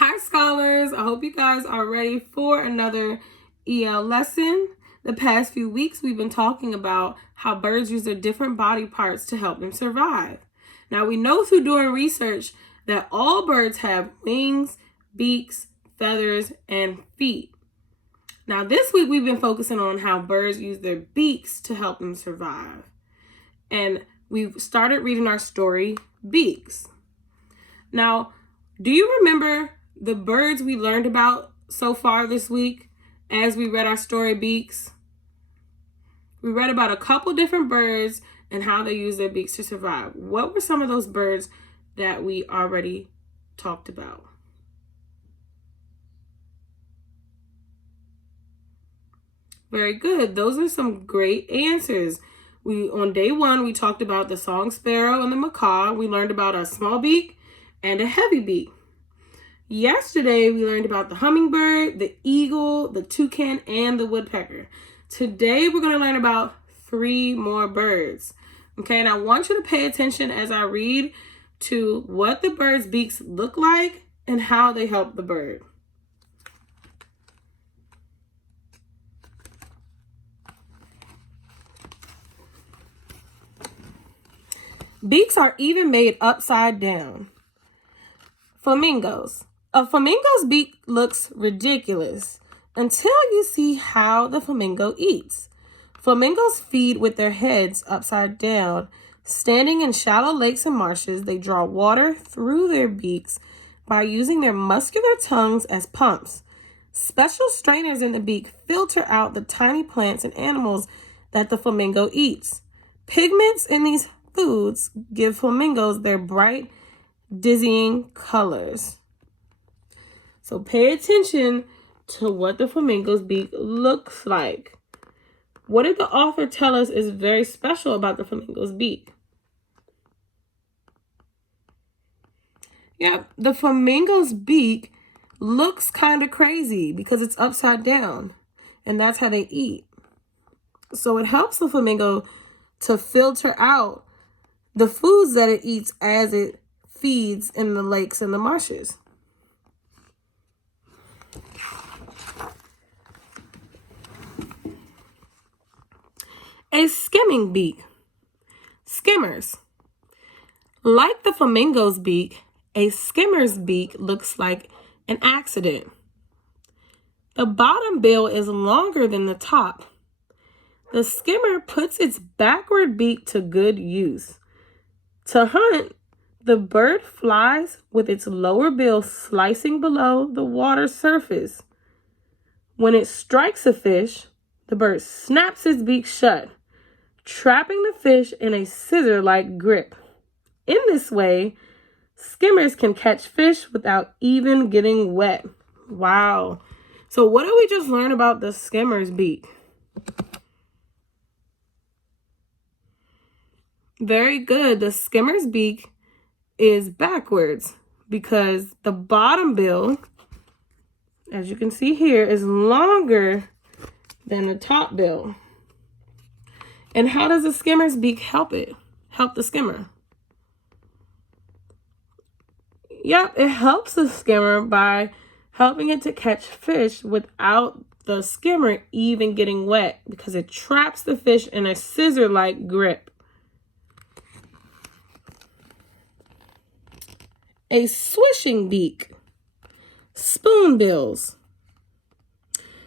Hi, scholars. I hope you guys are ready for another EL lesson. The past few weeks, we've been talking about how birds use their different body parts to help them survive. Now, we know through doing research that all birds have wings, beaks, feathers, and feet. Now, this week, we've been focusing on how birds use their beaks to help them survive. And we've started reading our story, Beaks. Now, do you remember the birds we learned about so far this week as we read our story, Beaks? We read about a couple different birds and how they use their beaks to survive. What were some of those birds that we already talked about? Very good. Those are some great answers. On day one, we talked about the song sparrow and the macaw. We learned about a small beak and a heavy beak. Yesterday, we learned about the hummingbird, the eagle, the toucan, and the woodpecker. Today, we're going to learn about 3 more birds. Okay, and I want you to pay attention as I read to what the bird's beaks look like and how they help the bird. Beaks are even made upside down. Flamingos. A flamingo's beak looks ridiculous until you see how the flamingo eats. Flamingos feed with their heads upside down. Standing in shallow lakes and marshes, they draw water through their beaks by using their muscular tongues as pumps. Special strainers in the beak filter out the tiny plants and animals that the flamingo eats. Pigments in these foods give flamingos their bright, dizzying colors. So pay attention to what the flamingo's beak looks like. What did the author tell us is very special about the flamingo's beak? Yeah, the flamingo's beak looks kind of crazy because it's upside down, and that's how they eat. So it helps the flamingo to filter out the foods that it eats as it feeds in the lakes and the marshes. A skimming beak. Skimmers. Like the flamingo's beak, a skimmer's beak looks like an accident. The bottom bill is longer than the top. The skimmer puts its backward beak to good use. To hunt, the bird flies with its lower bill slicing below the water surface. When it strikes a fish, the bird snaps its beak shut, trapping the fish in a scissor-like grip. In this way, skimmers can catch fish without even getting wet. Wow. So what did we just learn about the skimmer's beak? Very good. The skimmer's beak is backwards because the bottom bill, as you can see here, is longer than the top bill. And how does the skimmer's beak help the skimmer? Yep, it helps the skimmer by helping it to catch fish without the skimmer even getting wet because it traps the fish in a scissor-like grip. A swishing beak. Spoonbills.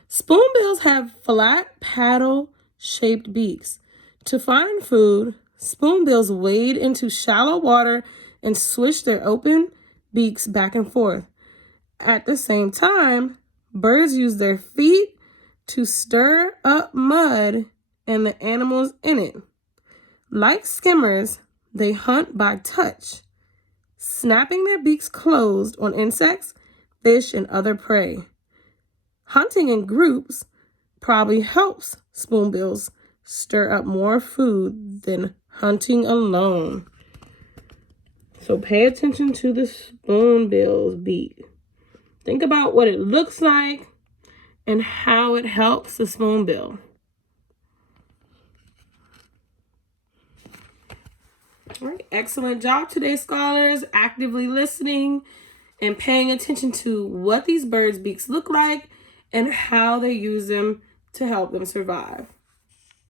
Spoonbills have flat paddle-shaped beaks. To find food, spoonbills wade into shallow water and swish their open beaks back and forth. At the same time, birds use their feet to stir up mud and the animals in it. Like skimmers, they hunt by touch, snapping their beaks closed on insects, fish, and other prey. Hunting in groups probably helps spoonbills stir up more food than hunting alone. So pay attention to the spoonbill's beak. Think about what it looks like and how it helps the spoonbill. All right, excellent job today, scholars, actively listening and paying attention to what these birds' beaks look like and how they use them to help them survive.